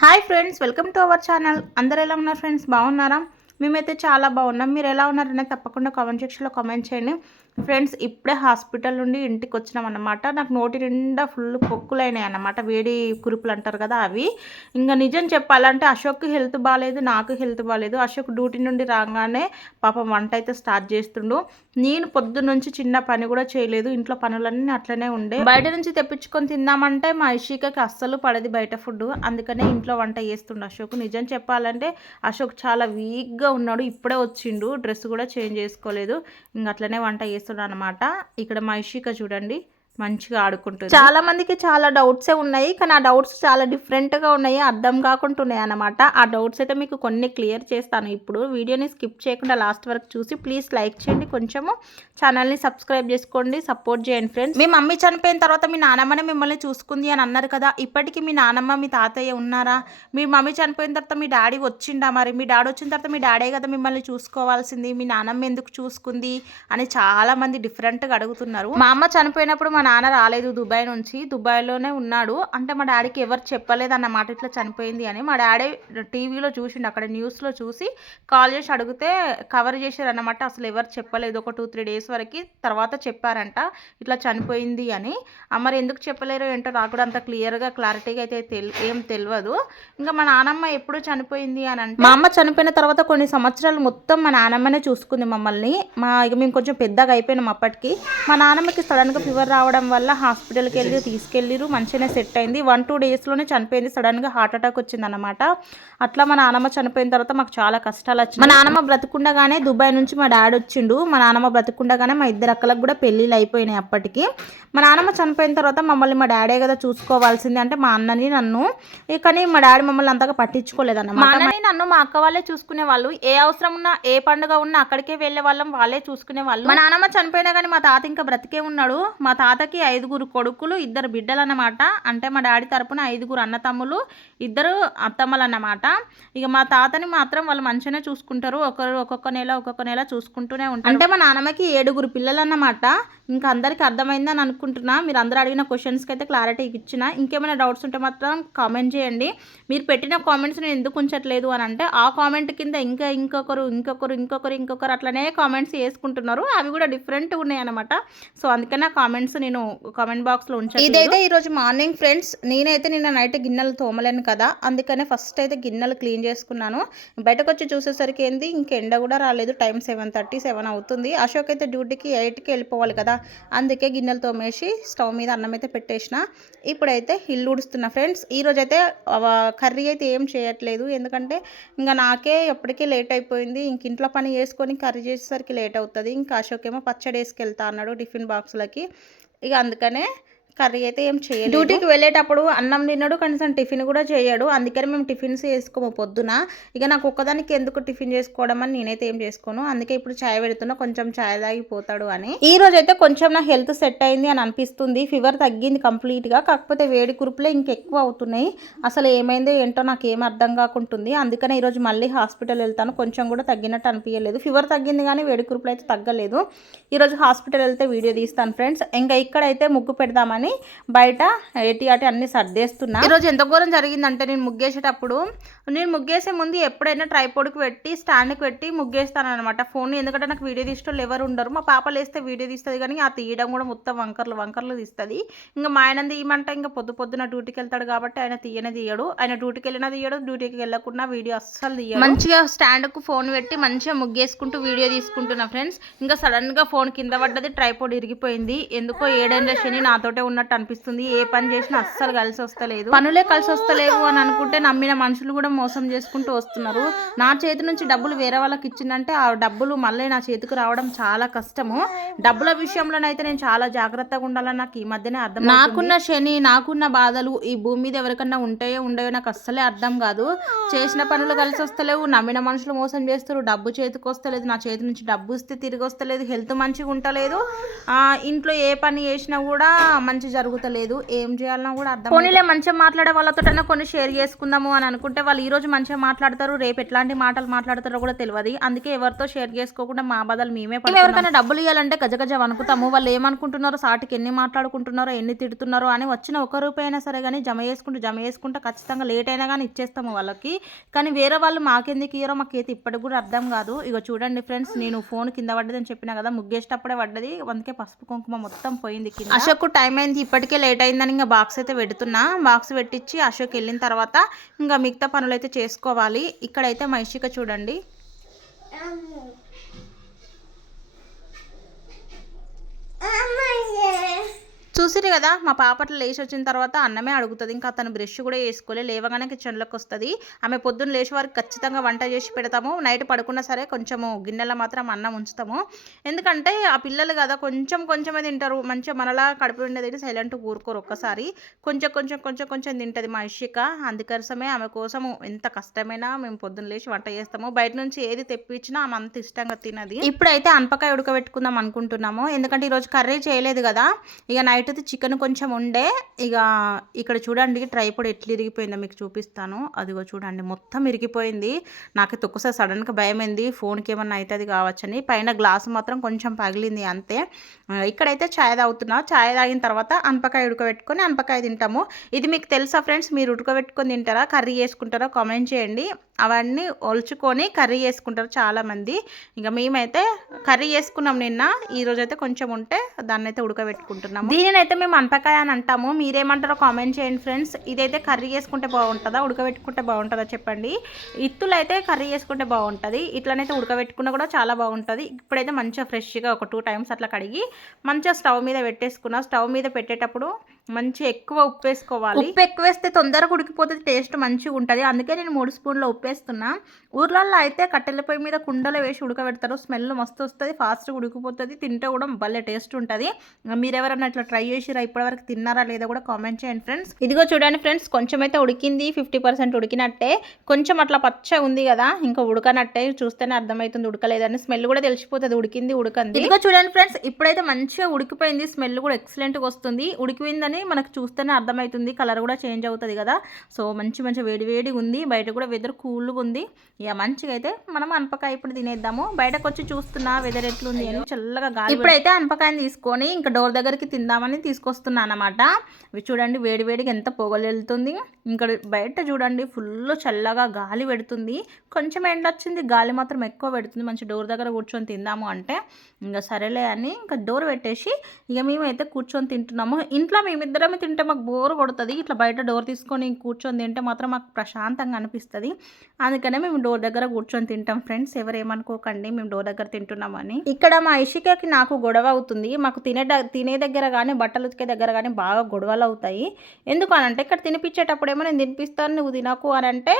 Hi friends welcome to our channel. అందరు ఎలా ఉన్నారు ఫ్రెండ్స్? బాగున్నారా? మేమైతే చాలా బాగున్నాం. మీరు ఎలా ఉన్నారనే తప్పకుండా కామెంట్ సెక్షన్లో కామెంట్ చేయండి. ఫ్రెండ్స్ ఇప్పుడే హాస్పిటల్ నుండి ఇంటికి వచ్చినాం అన్నమాట నాకు నోటి నిండా ఫుల్ పొక్కులైనాయి అన్నమాట వేడి కురుపులు అంటారు కదా అవి. ఇంకా నిజం చెప్పాలంటే అశోక్ హెల్త్ బాగాలేదు నాకు హెల్త్ బాగాలేదు అశోక్ డ్యూటీ నుండి రాగానే పాపం వంట అయితే స్టార్ట్ చేస్తుండు. నేను పొద్దు నుంచి చిన్న పని కూడా చేయలేదు. ఇంట్లో పనులన్నీ అట్లనే ఉండే. బయట నుంచి తెప్పించుకొని తిందామంటే మా ఇషికకి అస్సలు పడేది బయట ఫుడ్ అందుకనే ఇంట్లో వంట చేస్తుండు అశోక్. నిజం చెప్పాలంటే అశోక్ చాలా వీక్గా ఉన్నాడు. ఇప్పుడే వచ్చిండు. డ్రెస్ కూడా చేంజ్ చేసుకోలేదు. ఇంక అట్లనే వంట చేస్తున్నాను అనమాట ఇక్కడ మా ఇషిక చూడండి. మంచిగా ఆడుకుంటుంది. చాలా మందికి చాలా డౌట్సే ఉన్నాయి కానీ ఆ డౌట్స్ చాలా డిఫరెంట్గా ఉన్నాయి అర్థం కాకుండా ఉన్నాయి అనమాట ఆ డౌట్స్ అయితే మీకు కొన్ని క్లియర్ చేస్తాను ఇప్పుడు. వీడియోని స్కిప్ చేయకుండా లాస్ట్ వరకు చూసి ప్లీజ్ లైక్ చేయండి. కొంచెము ఛానల్ని సబ్స్క్రైబ్ చేసుకోండి సపోర్ట్ చేయండి ఫ్రెండ్స్ మీ మమ్మీ చనిపోయిన తర్వాత మీ నానమ్మనే మిమ్మల్ని చూసుకుంది అని అన్నారు కదా ఇప్పటికీ మీ నానమ్మ మీ తాతయ్య ఉన్నారా? మీ మమ్మీ చనిపోయిన తర్వాత మీ డాడీ వచ్చిండా మరి? మీ డాడీ వచ్చిన తర్వాత మీ డాడీ కదా మిమ్మల్ని చూసుకోవాల్సింది మీ నానమ్మ ఎందుకు చూసుకుంది అని చాలా మంది డిఫరెంట్గా అడుగుతున్నారు. మా అమ్మ చనిపోయినప్పుడు మా నాన్న రాలేదు దుబాయ్ నుంచి. దుబాయ్లోనే ఉన్నాడు. అంటే మా డాడీకి ఎవరు చెప్పలేదు అన్నమాట ఇట్లా చనిపోయింది అని మా డాడీ టీవీలో చూసిండు. అక్కడ న్యూస్లో చూసి కాల్ చేసి అడిగితే కవర్ చేశారు అన్నమాట అసలు ఎవరు చెప్పలేదు. ఒక టూ త్రీ డేస్ వరకు తర్వాత చెప్పారంట. ఇట్లా చనిపోయింది అని. మరి ఎందుకు చెప్పలేరు ఏంటో నాకు కూడా అంత క్లియర్గా క్లారిటీగా అయితే తెల్ ఏం తెలియదు ఇంకా మా నానమ్మ ఎప్పుడు చనిపోయింది అని అంటే మా అమ్మ చనిపోయిన తర్వాత కొన్ని సంవత్సరాలు మొత్తం మా నానమ్మనే చూసుకుంది మమ్మల్ని. మా ఇక మేము కొంచెం పెద్దగా అయిపోయినాం అప్పటికి. మా నానమ్మకి సడన్గా ఫీవర్ రావడం వల్ల హాస్పిటల్కి వెళ్ళి తీసుకెళ్ళిరు మంచిగానే సెట్ అయింది. వన్ టూ డేస్లోనే చనిపోయింది. సడన్గా హార్ట్ అటాక్ వచ్చిందన్నమాట. అట్లా మా నానమ్మ చనిపోయిన తర్వాత మాకు చాలా కష్టాలు వచ్చింది మా నానమ్మ బ్రతుకుండగానే దుబాయ్ నుంచి మా డాడీ వచ్చిండు. మా నానమ్మ బ్రతుకుండగానే మా ఇద్దరు అక్కలకు కూడా పెళ్ళిళ్ళు అయిపోయినాయి అప్పటికి. మా నానమ్మ చనిపోయిన తర్వాత మమ్మల్ని మా డాడీ కదా చూసుకోవాల్సింది అంటే మా అన్నని నన్ను. కానీ మా డాడీ మమ్మల్ని అంతగా పట్టించుకోలేదన్నమాట. మా అన్నని నన్ను మా అక్క వాళ్ళే చూసుకునే వాళ్ళు. ఏ అవసరం ఉన్నా ఏ పండుగ ఉన్నా అక్కడికే వెళ్ళే వాళ్ళం వాళ్ళే చూసుకునే వాళ్ళు. మా నానమ్మ చనిపోయినా కానీ మా తాత ఇంకా బ్రతికే ఉన్నాడు. మా తాతకి ఐదుగురు కొడుకులు ఇద్దరు బిడ్డలు అన్నమాట అంటే మా డాడీ తరపున ఐదుగురు అన్నతమ్ములు ఇద్దరు అత్తమ్మలు అన్నమాట ఇక మా తాతని మాత్రం వాళ్ళు మంచిగానే చూసుకుంటారు. ఒకరు ఒక్కొక్క నెల ఒక్కొక్క నెల చూసుకుంటూనే ఉంటారు. అంటే మా నాన్నమ్మకి ఏడుగురు పిల్లలు అన్నమాట ఇంకా అందరికీ అర్థమైందని అనుకుంటున్నా. మీరు అందరూ అడిగిన క్వశ్చన్స్కి అయితే క్లారిటీ ఇచ్చిన. ఇంకేమైనా డౌట్స్ ఉంటే మాత్రం కామెంట్ చేయండి. మీరు పెట్టిన కామెంట్స్ నేను ఎందుకు ఉంచట్లేదు అని అంటే ఆ కామెంట్ కింద ఇంకా ఇంకొకరు ఇంకొకరు ఇంకొకరు ఇంకొకరు అట్లనే కామెంట్స్ వేసుకుంటున్నారు. అవి కూడా డిఫరెంట్ ఉన్నాయన్నమాట. సో అందుకనే ఆ కామెంట్స్ నేను కామెంట్ బాక్స్లో ఉంచాను ఇదైతే ఈరోజు మార్నింగ్ ఫ్రెండ్స్ నేనైతే నిన్న నైట్ గిన్నెలు తోమలేను కదా అందుకనే ఫస్ట్ అయితే గిన్నెలు క్లీన్ చేసుకున్నాను. బయటకు వచ్చి చూసేసరికి ఏంది ఇంక ఎండ కూడా రాలేదు. టైం సెవెన్ థర్టీ సెవెన్ అవుతుంది. అశోక్ అయితే డ్యూటీకి ఎయిట్కి వెళ్ళిపోవాలి కదా అందుకే గిన్నెలు తోమేసి స్టవ్ మీద అన్నం అయితే పెట్టేసిన. ఇప్పుడైతే ఇల్లు ఉడుస్తున్నా ఫ్రెండ్స్ ఈరోజు అయితే కర్రీ అయితే ఏం చేయట్లేదు. ఎందుకంటే ఇంకా నాకే ఎప్పటికీ లేట్ అయిపోయింది. ఇంక ఇంట్లో పని చేసుకొని కర్రీ చేసేసరికి లేట్ అవుతుంది. ఇంకా అశోక్ ఏమో పచ్చడి వేసుకెళ్తా అన్నాడు టిఫిన్ బాక్స్లకి ఇక అందుకనే కర్రీ అయితే ఏం చేయలేదు. డ్యూటీకి వెళ్ళేటప్పుడు అన్నం తిన్నాడు కనీసం టిఫిన్ కూడా చేయడు. అందుకని మేము టిఫిన్స్ చేసుకోము పొద్దున. ఇక నాకు ఒక్కదానికి ఎందుకు టిఫిన్ చేసుకోవడం అని నేనైతే ఏం చేసుకోను. అందుకే ఇప్పుడు చాయ్ పెడుతున్నా కొంచెం చాయ్ తాగిపోతాడు అని. ఈ రోజు అయితే కొంచెం నా హెల్త్ సెట్ అయింది అని అనిపిస్తుంది. ఫీవర్ తగ్గింది కంప్లీట్గా. కాకపోతే వేడి కురుపులే ఇంకెక్కువ అవుతున్నాయి. అసలు ఏమైందో ఏంటో నాకు ఏం అర్థం కాకుంటుంది. అందుకనే ఈరోజు మళ్ళీ హాస్పిటల్ వెళ్తాను. కొంచెం కూడా తగ్గినట్టు అనిపించలేదు ఫీవర్ తగ్గింది కానీ వేడి కురుపులు అయితే తగ్గలేదు. ఈరోజు హాస్పిటల్ వెళ్తే వీడియో తీస్తాను ఫ్రెండ్స్. ఇంకా ఇక్కడైతే ముగ్గు పెడదామని బయట ఏటి అటి అన్ని సర్దేస్తున్నా. ఈరోజు ఎంత ఘోరం జరిగిందంటే నేను ముగ్గేసేటప్పుడు నేను ముగ్గేసే ముందు ఎప్పుడైనా ట్రైపోడ్కి పెట్టి స్టాండ్కి పెట్టి ముగ్గేస్తాను అనమాట ఫోన్. ఎందుకంటే నాకు వీడియో తీసేటోళ్ళు ఎవరు ఉండరు. మా పాప లేస్తే వీడియో తీస్తుంది కానీ ఆ తీయడం కూడా మొత్తం వంకర్లు వంకర్లు తీస్తుంది. ఇంకా మా ఆయన తీయమంటే ఇంకా పొద్దు పొద్దున డ్యూటీకి వెళ్తాడు కాబట్టి ఆయన తీయనే తీయడు. ఆయన డ్యూటీకి వెళ్ళినా తీయడు డ్యూటీకి వెళ్ళకుండా వీడియో అస్సలు తీయడు. మంచిగా స్టాండ్కు ఫోన్ పెట్టి మంచిగా ముగ్గేసుకుంటూ వీడియో తీసుకుంటున్నా ఫ్రెండ్స్. ఇంకా సడన్గా ఫోన్ కింద పడ్డది ట్రైపోడ్ ఇరిగిపోయింది. ఎందుకో ఏడేండ్ల శని నాతోటే ఉన్నట్టు అనిపిస్తుంది. ఏ పని చేసినా అస్సలు కలిసి వస్తలేదు. పనులే కలిసి వస్తలేవు అని అనుకుంటే నమ్మిన మనుషులు కూడా మోసం చేసుకుంటూ వస్తున్నారు. నా చేతి నుంచి డబ్బులు వేరే వాళ్ళకి ఇచ్చిందంటే ఆ డబ్బులు మళ్ళీ నా చేతికి రావడం చాలా కష్టము. డబ్బుల విషయంలోనైతే నేను చాలా జాగ్రత్తగా ఉండాలని నాకు ఈ మధ్యనే అర్థం నాకున్న శని నాకున్న బాధలు ఈ భూమి మీద ఎవరికన్నా ఉంటాయో ఉండయో నాకు అస్సలే అర్థం కాదు. చేసిన పనులు కలిసి వస్తలేవు. నమ్మిన మనుషులు మోసం చేస్తారు. డబ్బు చేతికి వస్తలేదు. నా చేతి నుంచి డబ్బు ఇస్తే తిరిగి వస్తలేదు. హెల్త్ మంచిగా ఉండలేదు. ఆ, ఇంట్లో ఏ పని చేసినా కూడా మంచి మంచి జరుగుతలేదు. ఏం చేయాలన్నా కూడా అర్థం పోనీలే మంచిగా మాట్లాడే వాళ్ళతో కొన్ని షేర్ చేసుకుందాము అని అనుకుంటే వాళ్ళు ఈ రోజు మంచిగా మాట్లాడతారు రేపు ఎట్లాంటి మాటలు మాట్లాడతారో కూడా తెలియదు అందుకే ఎవరితో షేర్ చేసుకోకుండా మా బదులు మేమే పడుతున్నాం. ఎవరికైనా డబ్బులు ఇవ్వాలంటే గజ గజ అనుకుతాము వాళ్ళు ఏమనుకుంటున్నారో సాటికి ఎన్ని మాట్లాడుకుంటున్నారో ఎన్ని తిడుతున్నారో అని వచ్చిన ఒక రూపాయి అయినా సరే కానీ జమ చేసుకుంటూ జమ చేసుకుంటే ఖచ్చితంగా లేట్ అయినా కానీ ఇచ్చేస్తాము వాళ్ళకి. కానీ వేరే వాళ్ళు మాకెందుకు ఇయ్యారో మాకైతే ఇప్పటికి కూడా అర్థం కాదు. ఇగో చూడండి ఫ్రెండ్స్ నేను ఫోన్ కింద పడ్డది అని చెప్పిన కదా ముగ్గేసేటప్పుడే పడ్డది. అందుకే పసుపు కుంకుమ మొత్తం పోయింది కింద. అశోక్ టైం అయింది ఇప్పటికే లేట్ అయిందని ఇంకా బాక్స్ అయితే పెడుతున్నా. బాక్స్ పెట్టించి అశోక్ వెళ్ళిన తర్వాత ఇంకా మిగతా పనులు అయితే చేసుకోవాలి. ఇక్కడైతే మైషిక చూడండి. చూసిరు కదా మా పాపట్లు లేచి వచ్చిన తర్వాత అన్నమే అడుగుతుంది. ఇంకా తను బ్రష్ కూడా వేసుకోలే లేవగానే కిచెన్లోకి వస్తుంది ఆమె పొద్దున్న లేచి వారికి ఖచ్చితంగా వంట చేసి పెడతాము. నైట్ పడుకున్నా సరే కొంచెము గిన్నెలో మాత్రం అన్నం ఉంచుతాము. ఎందుకంటే ఆ పిల్లలు కదా కొంచెం కొంచెమే తింటారు. మంచిగా మనలా కడుపు ఉండేది సైలెంట్ ఊరుకోరు ఒక్కసారి. కొంచెం కొంచెం కొంచెం కొంచెం తింటుంది మా ఇషిక. అందుకోసమే ఆమె కోసము ఎంత కష్టమైనా మేము పొద్దున్న లేచి వంట చేస్తాము. బయట నుంచి ఏది తెప్పించినా ఆమె అంత ఇష్టంగా తినది. ఇప్పుడైతే అనపకాయ ఉడకబెట్టుకుందాం అనుకుంటున్నాము. ఎందుకంటే ఈరోజు కర్రీ చేయలేదు కదా. ఇక నైట్ అయితే చికెన్ కొంచెం ఉండే ఇక ఇక్కడ చూడండి ట్రైపోడ్ ఎట్లా ఇరిగిపోయిందో మీకు చూపిస్తాను. అదిగో చూడండి మొత్తం ఇరిగిపోయింది. నాకు తొక్కసారి సడన్గా భయమైంది ఫోన్కి ఏమన్నా అవుతుంది కావచ్చని. పైన గ్లాస్ మాత్రం కొంచెం పగిలింది అంతే. ఇక్కడైతే ఛాయ్ తాగుతున్నా. ఛాయ్ తాగిన తర్వాత అనపకాయ ఉడకబెట్టుకొని అనపకాయ తింటాము. ఇది మీకు తెలుసా ఫ్రెండ్స్ మీరు ఉడకబెట్టుకొని తింటారా కర్రీ చేసుకుంటారా కామెంట్ చేయండి. అవన్నీ ఒలుచుకొని కర్రీ చేసుకుంటారు చాలామంది. ఇంకా మేమైతే కర్రీ చేసుకున్నాం నిన్న. ఈ అయితే కొంచెం ఉంటే దాన్ని అయితే ఉడకబెట్టుకుంటున్నాము. దీనిని అయితే మేము అనపకాయ అని అంటాము. మీరేమంటారో కామెంట్ చేయండి ఫ్రెండ్స్. ఇదైతే కర్రీ చేసుకుంటే బాగుంటుందా? ఉడకబెట్టుకుంటే బాగుంటుందా చెప్పండి. ఇత్తులు అయితే కర్రీ చేసుకుంటే బాగుంటుంది. ఇట్లనైతే ఉడకబెట్టుకున్నా కూడా చాలా బాగుంటుంది. ఇప్పుడైతే మంచిగా ఫ్రెష్గా ఒక టూ టైమ్స్ అట్లా కడిగి మంచిగా స్టవ్ మీద పెట్టేసుకున్నా. స్టవ్ మీద పెట్టేటప్పుడు మంచిగా ఎక్కువ ఉప్పు వేసుకోవాలి ఉప్పు ఎక్కువ వేస్తే తొందరగా ఉడికిపోతుంది టేస్ట్ మంచిగా ఉంటుంది అందుకే నేను మూడు స్పూన్లు ఉప్పు వేస్తున్నా ఊర్లలో అయితే కట్టెల పొయ్యి మీద కుండలో వేసి ఉడకబెడతారు. స్మెల్ మస్తు వస్తుంది ఫాస్ట్గా ఉడికిపోతుంది తింటే కూడా భలే టేస్ట్ ఉంటుంది. మీరు ఎవరైనా ఇట్లా ట్రై చేసిరా ఇప్పటివరకు తిన్నారా లేదా కూడా కామెంట్ చేయండి ఫ్రెండ్స్. ఇదిగో చూడండి ఫ్రెండ్స్ కొంచెం అయితే ఉడికింది ఫిఫ్టీ పర్సెంట్ ఉడికినట్టే. కొంచెం అట్లా పచ్చ ఉంది కదా ఇంకా ఉడకనట్టే చూస్తేనే అర్థమవుతుంది ఉడకలేదని. స్మెల్ కూడా తెలిసిపోతుంది ఉడికింది ఉడకంది. ఇదిగో చూడండి ఫ్రెండ్స్ ఇప్పుడైతే మంచిగా ఉడికిపోయింది స్మెల్ కూడా ఎక్సలెంట్గా వస్తుంది. ఉడికిపోయిందని మనకు చూస్తేనే అర్థమవుతుంది కలర్ కూడా చేంజ్ అవుతుంది కదా. సో మంచి మంచి వేడి వేడిగా ఉంది బయట కూడా వెదర్ కూల్గా ఉంది. ఇక మంచిగా అయితే మనం అనపకాయ ఇప్పుడు తినేద్దాము. బయటకు వచ్చి చూస్తున్నా వెదర్ ఎట్లుంది అని. చల్లగా గాలి ఇప్పుడైతే అనపకాయని తీసుకొని ఇంకా డోర్ దగ్గరికి తిందామని తీసుకొస్తున్నా అనమాట చూడండి వేడి వేడిగా ఎంత పొగలు వెళ్తుంది ఇంకా బయట చూడండి ఫుల్ చల్లగా గాలి పెడుతుంది. కొంచెం ఎండ వచ్చింది గాలి మాత్రం ఎక్కువ పెడుతుంది. మంచి డోర్ దగ్గర కూర్చొని తిందాము అంటే. ఇంకా సరేలే అని ఇంకా డోర్ పెట్టేసి ఇక మేమైతే కూర్చొని తింటున్నాము. ఇంట్లో మేమిద్దరమే తింటే మాకు బోర్ కొడుతుంది. ఇట్లా బయట డోర్ తీసుకొని కూర్చొని తింటే మాత్రం మాకు ప్రశాంతంగా అనిపిస్తుంది. అందుకనే మేము డోర్ దగ్గర కూర్చొని తింటాం ఫ్రెండ్స్. ఎవరు ఏమనుకోకండి మేము డోర్ దగ్గర తింటున్నామని. ఇక్కడ మా ఇషికకి నాకు గొడవ అవుతుంది. మాకు తినే తినే దగ్గర కానీ బట్టలు ఉతికే దగ్గర కానీ బాగా గొడవలు అవుతాయి. ఎందుకు అనంటే ఇక్కడ తినిపించేటప్పుడేమో నేను తినిపిస్తాను నువ్వు తినకు అని అంటే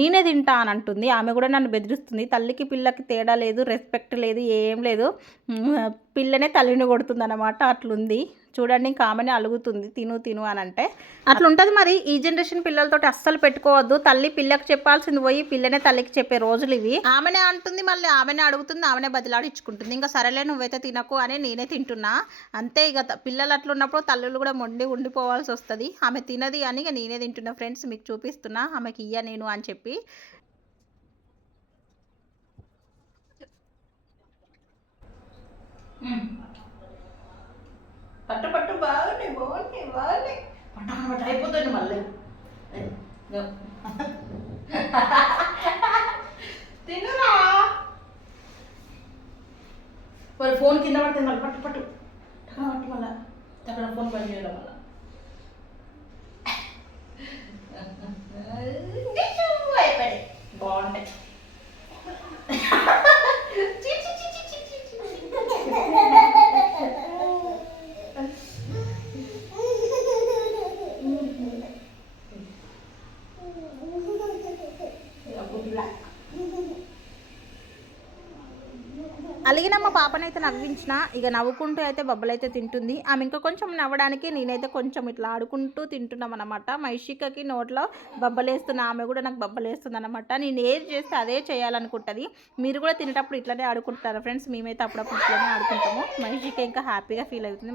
నేనే తింటా అని అంటుంది. ఆమె కూడా నన్ను బెదిరిస్తుంది. తల్లికి పిల్లకి తేడా లేదు రెస్పెక్ట్ లేదు ఏం లేదు. పిల్లనే తల్లిని కొడుతుంది అనమాట అట్లుంది. చూడండి ఇంకా ఆమెనే అలుగుతుంది తిను తిను అని అంటే. అట్లుంటుంది మరి ఈ జనరేషన్ పిల్లలతోటి అస్సలు పెట్టుకోవద్దు. తల్లి పిల్లకి చెప్పాల్సింది పోయి పిల్లనే తల్లికి చెప్పే రోజులు ఇవి. ఆమెనే అంటుంది మళ్ళీ ఆమెనే అడుగుతుంది ఆమెనే బదిలాడించుకుంటుంది ఇంకా సరేలే నువ్వైతే తినకు అని నేనే తింటున్నా. అంతే ఇక పిల్లలు అట్లున్నప్పుడు తల్లులు కూడా మొండి ఉండిపోవాల్సి వస్తుంది. ఆమె తినది అని ఇక నేనే తింటున్నా ఫ్రెండ్స్ మీకు చూపిస్తున్నా ఆమెకి ఇయ్య నేను అని చెప్పి. పట్టు పట్టు బాగున్నాయి బాగున్నాయి బాగున్నాయి పట్టు పట్టు అయిపోతుంది మళ్ళీ. తినురా మరి ఫోన్ కింద పడితే మళ్ళీ పట్టు పట్టు. పట్టు మళ్ళీ. అక్కడ ఫోన్ పని చేయడం అయితే నవ్వించిన. ఇక నవ్వుకుంటూ అయితే బొబ్బలు అయితే తింటుంది. ఆమె ఇంకా కొంచెం నవ్వడానికి నేనైతే కొంచెం ఇట్లా ఆడుకుంటూ తింటున్నాం అనమాట మైషికకి నోట్లో బొబ్బలేస్తున్న ఆమె కూడా నాకు బొబ్బలేస్తుంది అనమాట నేను ఏది చేస్తే అదే చేయాలనుకుంటుంది. మీరు కూడా తినేటప్పుడు ఇట్లానే ఆడుకుంటారు ఫ్రెండ్స్? మేమైతే అప్పుడప్పుడు ఇట్లానే ఆడుకుంటాము. మనిషికి ఇంకా హ్యాపీగా ఫీల్ అవుతుంది.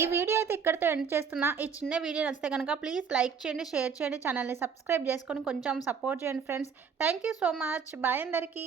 ఈ వీడియో అయితే ఇక్కడితో ఎండ్ చేస్తున్నా. ఈ చిన్న వీడియో నచ్చితే కనుక ప్లీజ్ లైక్ చేయండి షేర్ చేయండి ఛానల్ని సబ్స్క్రైబ్ చేసుకొని కొంచెం సపోర్ట్ చేయండి friends thank you so much bye అందరికీ.